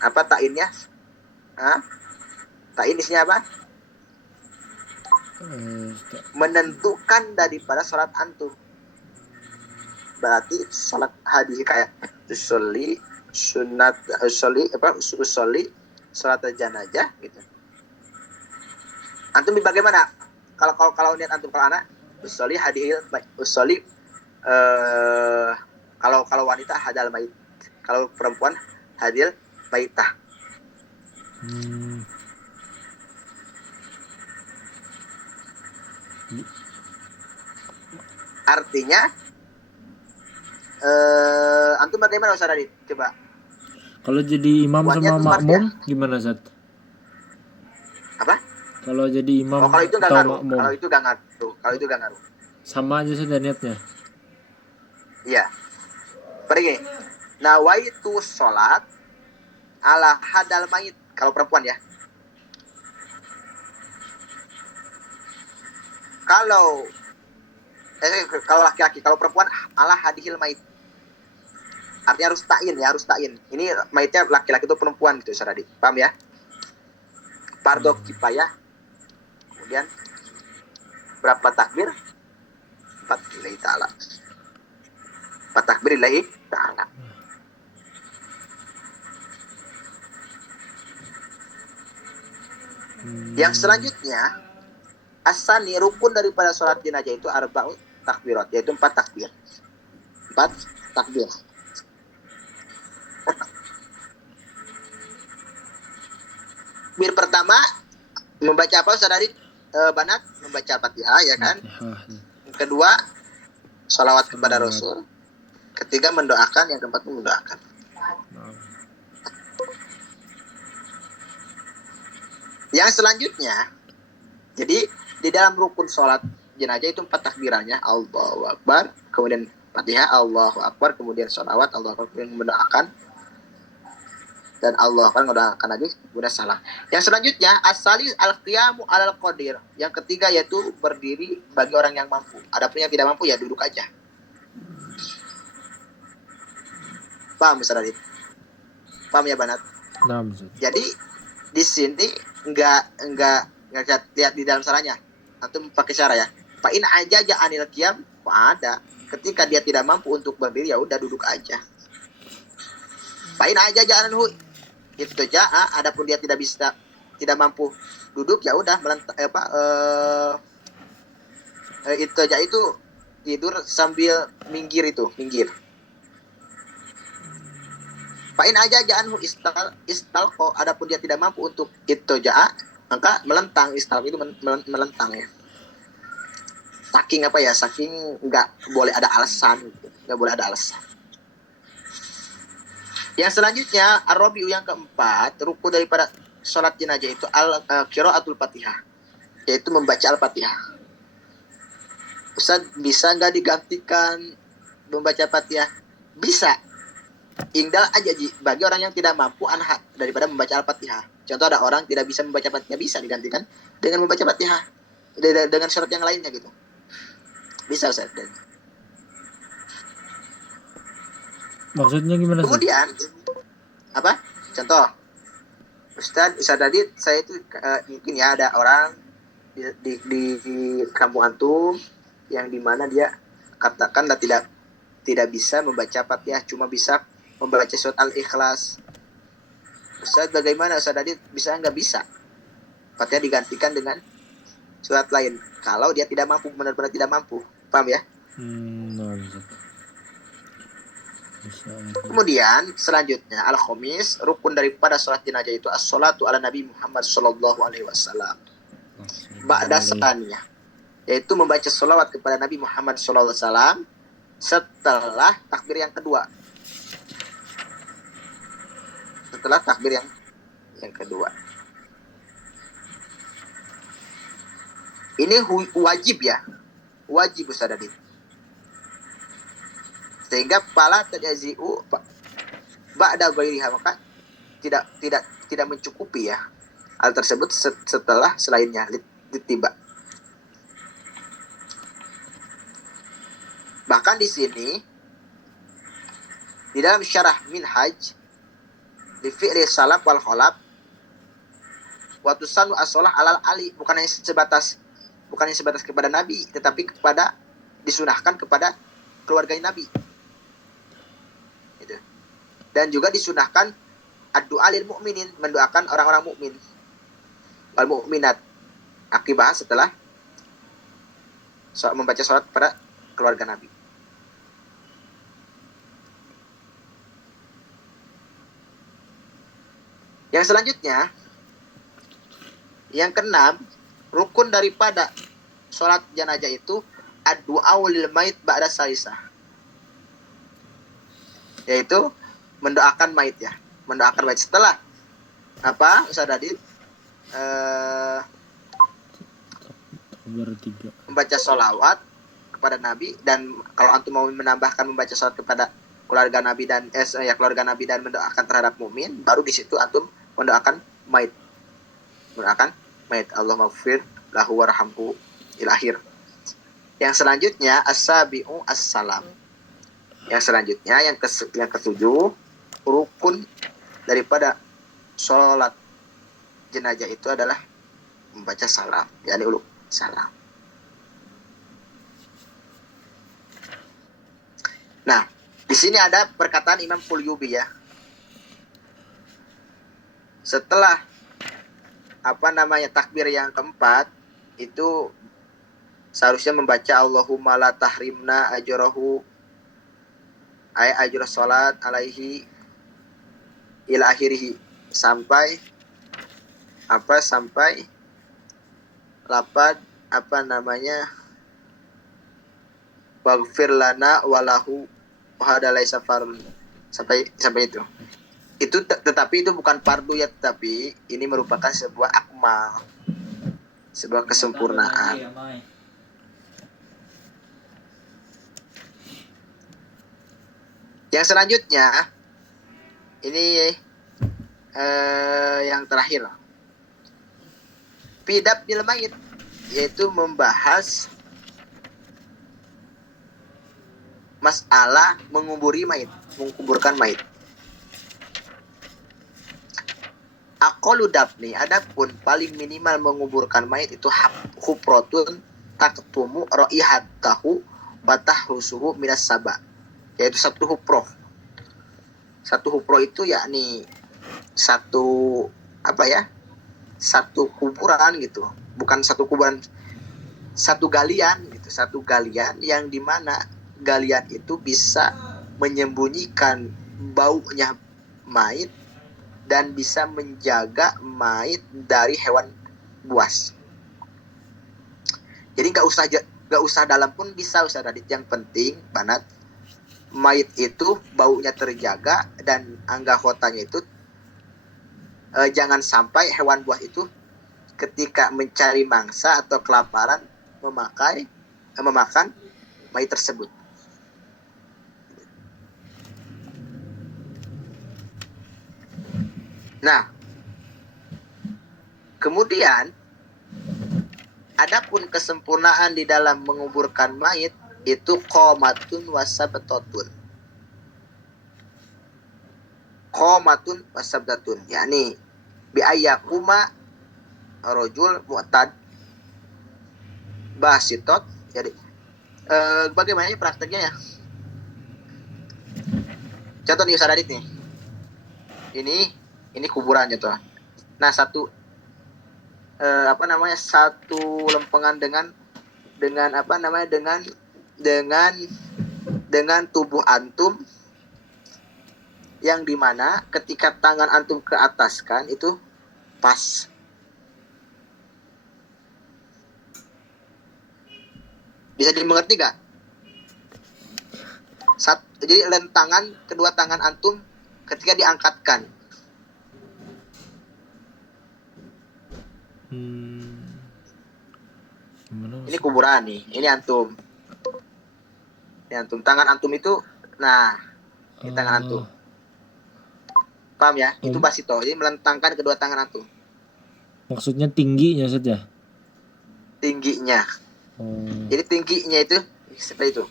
apa ta'innya? Ta'in isinya apa? Menentukan daripada sholat antum. Berarti sholat hadis kayak usolli sunat, usolli sholat janazah gitu. Antum bagaimana? Kalau niat antum, kalau anak usolli hadil, usolli kalau wanita hadal bait, kalau perempuan hadil baitah. Artinya antum bagaimana Ustaz Radit? Coba. Kalau jadi imam sama makmum gimana, Zat? Apa? Kalau jadi imam kalau itu atau makmum? Kalau itu gak ngaruh. Sama aja saja niatnya. Iya. Pergi. Nawaitu sholat ala hadal mayit. Kalau perempuan ya. Kalau laki-laki, kalau perempuan ala hadihil mayit. Artinya harus ta'in. Ini mayitnya laki-laki itu perempuan gitu, Saradi. Paham ya? Fardu kifayah. Kemudian berapa takbir? 4 lillahi ta'ala. 4 takbir lillahi ta'ala. Yang selanjutnya, asani rukun daripada sholat jenazah itu arba'u takbirat, yaitu 4 takbir. 4 takbir. Takbir pertama membaca apa Saudari Banat? Membaca Fatihah ya kan? Yang kedua sholawat kepada Rasul. Ketiga mendoakan, yang keempat mendoakan. Yang selanjutnya, jadi di dalam rukun sholat jenazah itu 4 takbirannya, Allahu Akbar, kemudian Fatihah, Allahu Akbar, kemudian sholawat, Allahu Akbar, kemudian mendoakan, dan Allah akan mendoakan lagi, kemudian salam. Yang selanjutnya, as-salis al-qiyamu alal qadir. Yang ketiga yaitu berdiri bagi orang yang mampu. Adapun yang tidak mampu ya duduk aja. Paham Ustaz Adit? Paham ya Banat? Nah, jadi di sini enggak lihat di dalam saranya. Antum pakai cara ya. Fa in ajaja anil qiyam, ada. Ketika dia tidak mampu untuk berdiri ya udah duduk aja. Fa in ajaja anhu itu adapun dia tidak mampu duduk ya udah itu aja, itu tidur sambil minggir. Fa'in aja anhu istalqo, adapun dia tidak mampu untuk ittoja, maka melentang. Istalq itu melentang ya. Saking nggak boleh ada alasan. Yang selanjutnya ar-rabi'u, yang keempat, rukun daripada sholat jenazah itu qiraatul Fatihah, yaitu membaca Al-Fatihah. Ustaz, bisa nggak digantikan membaca Fatihah? Bisa. Ingdal aja bagi orang yang tidak mampu daripada membaca Al-Fatihah. Contoh ada orang tidak bisa membaca Fatihah, bisa digantikan dengan membaca Fatihah dengan syarat yang lainnya gitu. Bisa Ustaz. Maksudnya gimana? Kemudian apa? Contoh, Ustaz tadi saya itu mungkin ya ada orang di kampung antum yang dimana dia katakanlah tidak bisa membaca Fatihah, cuma bisa membaca surat Al-Ikhlas. Ustaz bagaimana Ustaz Adit? Bisa nggak bisa? Katanya digantikan dengan surat lain. Kalau dia tidak mampu, benar-benar tidak mampu. Paham ya? Nah, Ustaz. Insya Allah. Kemudian selanjutnya al-khamis, rukun daripada sholat jenazah itu as-sholatu ala Nabi Muhammad sallallahu alaihi wasallam. Ba'da saniyah, yaitu membaca sholawat kepada Nabi Muhammad sallallahu alaihi wasallam setelah takbir yang kedua. Setelah takbir yang kedua. Ini wajib ya. Wajib Ustaz Adit. Sehingga pala tajazi'u ba'da ghairiha, maka tidak mencukupi ya hal tersebut setelah selainnya ditiba. Bahkan di sini di dalam syarah minhaj di fi'li salaf wal khalaf wa tusannu as-shalah alal ali, bukan hanya sebatas kepada Nabi, tetapi disunahkan kepada keluarga Nabi. Gitu. Dan juga disunahkan ad-du'a lil mu'minin, mendoakan orang-orang mukmin. Wal mu'minat, akibah setelah membaca salat pada keluarga Nabi. Yang selanjutnya, yang keenam, rukun daripada sholat jenazah itu ad-du'a lil mayit ba'da salisah, yaitu mendoakan mayit ya, mendoakan mayit setelah apa Ustaz Adit? Membaca sholawat kepada Nabi, dan kalau antum mau menambahkan membaca sholawat kepada keluarga Nabi dan keluarga Nabi dan mendoakan terhadap mukmin, baru di situ antum mendoakan mayit, Allah maghfir lahu warhamhu ila akhir. Yang selanjutnya as-sabi'u as-salam. Yang selanjutnya yang ketujuh, rukun daripada sholat jenazah itu adalah membaca salam, yakni ulu salam. Nah, di sini ada perkataan Imam Qulyubi ya. Setelah takbir yang keempat itu seharusnya membaca Allahumma la tahrimna ajrahu ajra salat alaihi ila akhirih, sampai lapad waghfir lana walahu wahadalai safarun, sampai itu. Tetapi itu bukan fardu ya, tetapi ini merupakan sebuah akmal, sebuah kesempurnaan. Yang selanjutnya ini yang terakhir, bidab bil mayit, yaitu membahas masalah menguburkan mayit. Aqallu dafni, adapun paling minimal menguburkan mayit itu hufratun taktumu raihatahu wa tahrusuhu minas saba, yaitu satu hufroh. Satu hufroh itu yakni satu kuburan gitu, bukan satu kuburan, satu galian gitu, satu galian yang dimana galian itu bisa menyembunyikan baunya mayit dan bisa menjaga mayit dari hewan buas. Jadi nggak usah dalam pun bisa Ustaz Adit. Yang penting banget mayit itu baunya terjaga dan anggotanya itu jangan sampai hewan buas itu ketika mencari mangsa atau kelaparan memakan mayit tersebut. Nah, kemudian adapun kesempurnaan di dalam menguburkan mayit itu qomatun wasabtatun. Qomatun wasabtatun, yakni bi ayyakuma rajul mu'tad basitot. Jadi bagaimana prakteknya ya? Contoh nih Ustaz Adit nih. Ini kuburannya tuh. Nah, satu satu lempengan dengan apa namanya dengan tubuh antum, yang dimana ketika tangan antum ke atas kan itu pas. Bisa dimengerti gak? Jadi lentangan kedua tangan antum ketika diangkatkan. Gimana Ini kuburan nih, ini antum. Tangan antum itu, nah, ini tangan antum. Paham ya? Itu basito. Jadi melentangkan kedua tangan antum. Maksudnya tingginya saja. Tingginya. Jadi tingginya itu seperti itu.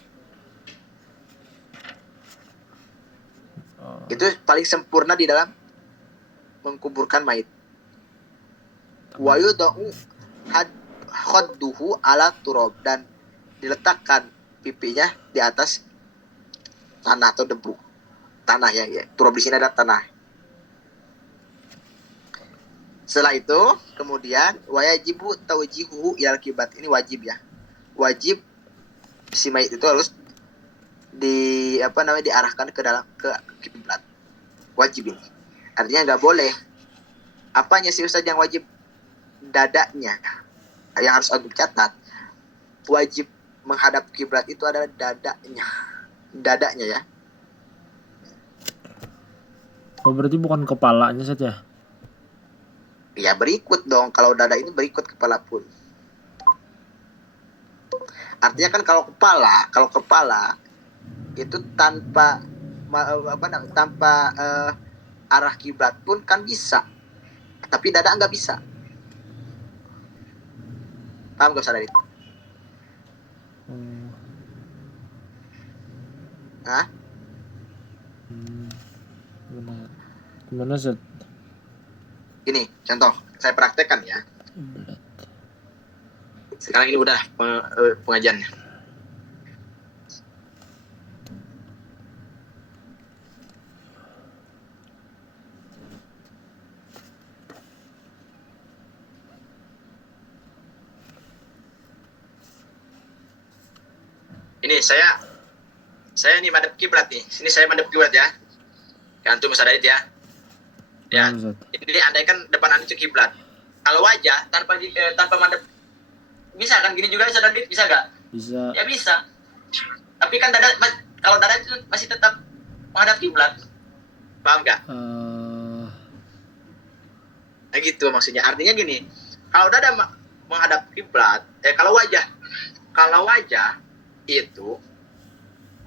Itu paling sempurna di dalam mengkuburkan mayit. Wa yudau khadduhu ala turab, dan diletakkan pipinya di atas tanah atau debu. Tanah ya. Turab di sini ada tanah. Setelah itu kemudian wajibu taujihuhu ilal kiblat. Ini wajib ya. Wajib si mayit itu harus diarahkan ke kiblat. Wajib ini. Artinya nggak boleh. Apanya sih Ustaz yang wajib? Dadanya. Yang harus antum catat. Wajib menghadap kiblat itu adalah dadanya. Dadanya ya. Oh, berarti bukan kepalanya saja. Ya berikut dong. Kalau dada ini berikut kepala pun. Artinya kan kalau kepala itu tanpa arah kiblat pun kan bisa. Tapi dada nggak bisa. Paham gak Ustaz Adit? Hah? Gimana Zat? Ini contoh, saya praktekkan ya. Sekarang ini udah pengajiannya. Ini saya ini madhab kiblat nih. Sini saya madhab kiblat ya. Antum Ustaz Adit ya. Ya. Ini andaikan depan anda itu kiblat. Kalau wajah tanpa madhab, bisa kan gini juga Ustaz Adit? Bisa gak? Bisa. Ya bisa. Tapi kan kalau dada itu masih tetap menghadap kiblat. Paham gak? Nah gitu maksudnya. Artinya gini. Kalau dada menghadap kiblat, kalau wajah itu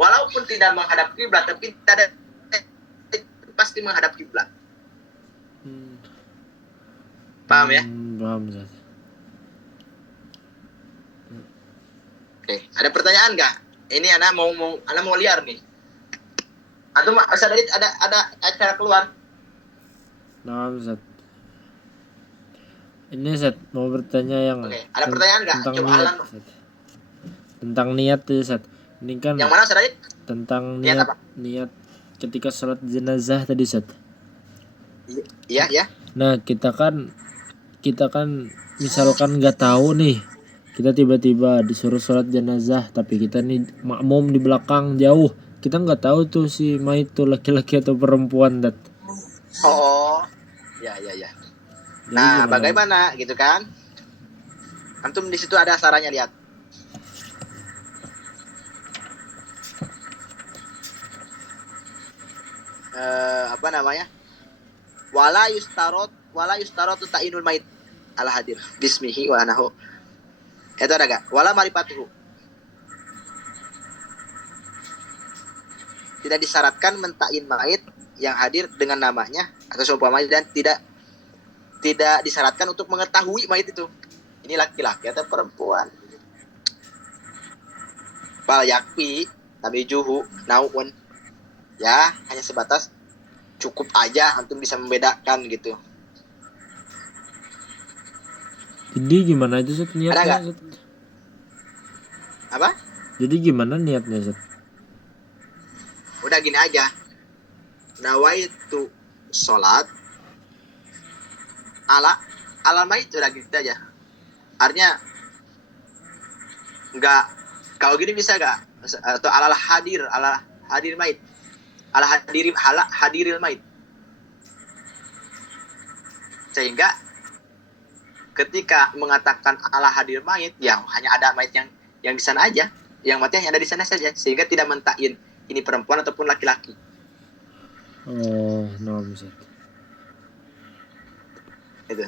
walaupun tidak menghadap kiblat, tapi dada pasti menghadap kiblat. Paham ya? Paham Zat. Oke, ada pertanyaan nggak? Ini anak mau liar nih. Atau Ustaz Adit ada acara keluar? Nah, Zat. Ini Zat mau bertanya yang Oke, ada pertanyaan nggak? tentang Coba niat, Alan. Zat. Tentang niat ya Zat. Ini kan Yang mana Ustaz Adit? tentang Niat apa? niat ketika sholat jenazah tadi Zat. Iya. Nah, kita kan misalkan nggak tahu nih, kita tiba-tiba disuruh sholat jenazah, tapi kita nih makmum di belakang jauh, kita nggak tahu tuh si mayit tuh laki-laki atau perempuan Dat. Oh, ya. Jadi Nah, gimana? bagaimana gitu kan? Antum di situ ada sarannya, lihat. Wala yustarot ta'inul mait ala hadir bismihi wa anahu. Itu ada gak? Wala marifatuhu. Tidak disyaratkan mentain mait yang hadir dengan namanya atau seumpamanya, dan tidak disyaratkan untuk mengetahui mait itu. Ini laki-laki atau perempuan. Bal yakfi tabijuhu naun. Ya, hanya sebatas cukup aja antum bisa membedakan gitu. Jadi gimana aja Zat niatnya Zat? Apa? Jadi gimana niatnya Zat? Udah gini aja. Nawaitu sholat ala mayit udah gitu aja. Artinya nggak, kalau gini bisa nggak, atau ala hadir mayit, hadiril mayit, sehingga ketika mengatakan ala hadir mayit, ya hanya ada mayit yang di sana aja, yang mati hanya ada di sana saja, sehingga tidak mentain ini perempuan ataupun laki-laki. Oh, no, Ustaz. Itu.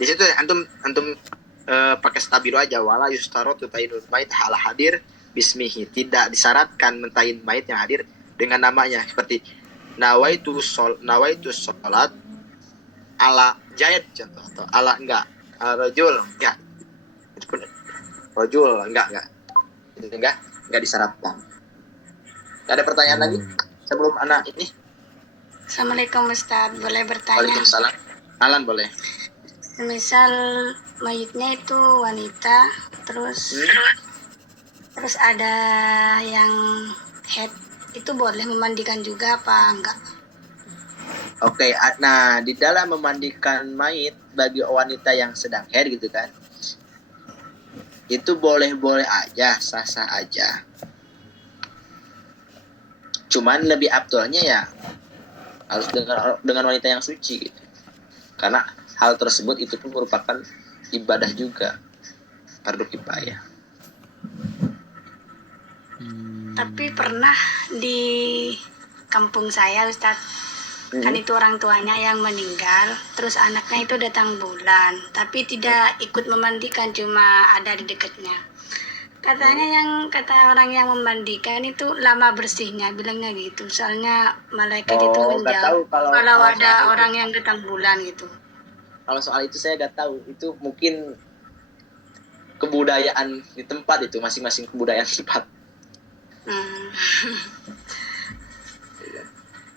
Di situ antum pakai stabilu aja, wala yustaratu tainul mayit hala hadir bismihi, tidak disyaratkan mentain mayit yang hadir dengan namanya, seperti nawaitu sholat ala Jayad contoh, atau ala enggak rojul enggak, itu pun rojul enggak itu enggak disyaratkan. Ada pertanyaan lagi sebelum anak ini? Assalamualaikum Ustaz, boleh bertanya? Waalaikumsalam. Alan boleh. Misal mayitnya itu wanita, terus ada yang head, itu boleh memandikan juga apa enggak? Oke, nah di dalam memandikan mayit bagi wanita yang sedang haid gitu kan, itu boleh-boleh aja, sah-sah aja. Cuman lebih afdolnya ya harus dengan wanita yang suci gitu. Karena hal tersebut itu pun merupakan ibadah juga, fardu kifayah. Tapi pernah di kampung saya Ustaz, kan itu orang tuanya yang meninggal, terus anaknya itu datang bulan, tapi tidak ikut memandikan, cuma ada di dekatnya. Katanya kata orang yang memandikan itu lama bersihnya, bilangnya gitu. Soalnya malaikat itu menjauh kalau ada orang yang datang bulan gitu. Kalau soal itu saya nggak tahu, itu mungkin kebudayaan di tempat, itu masing-masing kebudayaan tempat.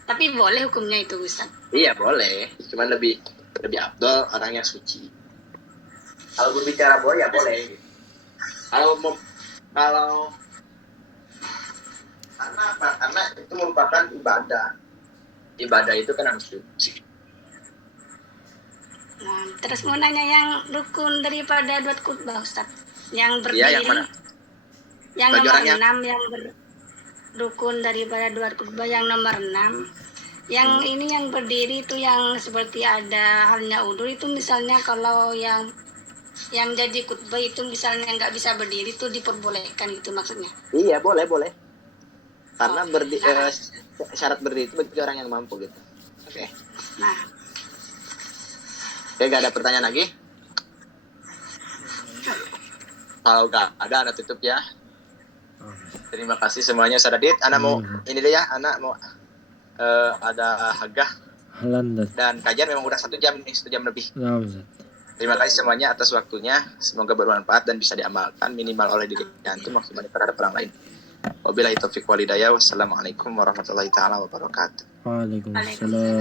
Tapi boleh hukumnya itu Ustaz? Iya boleh, cuman lebih afdol orang yang suci. Kalau berbicara boleh ya boleh. Kalau karena itu merupakan ibadah itu kan harus suci. Nah, terus mau nanya yang rukun daripada 2 khutbah Ustaz, yang berdiri, Iya, yang mana? yang Bagi nomor orangnya? 6, yang rukun daripada 2 khutbah yang nomor 6. Yang ini yang berdiri itu yang seperti ada halnya udur itu, misalnya kalau yang jadi khutbah itu misalnya nggak bisa berdiri itu diperbolehkan gitu maksudnya? Iya boleh. Karena syarat berdiri itu bagi orang yang mampu gitu. Oke. Nah, Oke, gak ada pertanyaan lagi? Kalau gak ada, Anda tutup ya. Terima kasih semuanya, Sadadit. Anak mau ini deh ya, anak mau ada hagah dan kajian memang udah 1 jam nih, 1 jam lebih. Terima kasih semuanya atas waktunya. Semoga bermanfaat dan bisa diamalkan minimal oleh diri antum, maksimal terhadap orang lain. Wabillahi taufiq wal hidayah. Wassalamualaikum warahmatullahi taala wabarakatuh. Waalaikumsalam.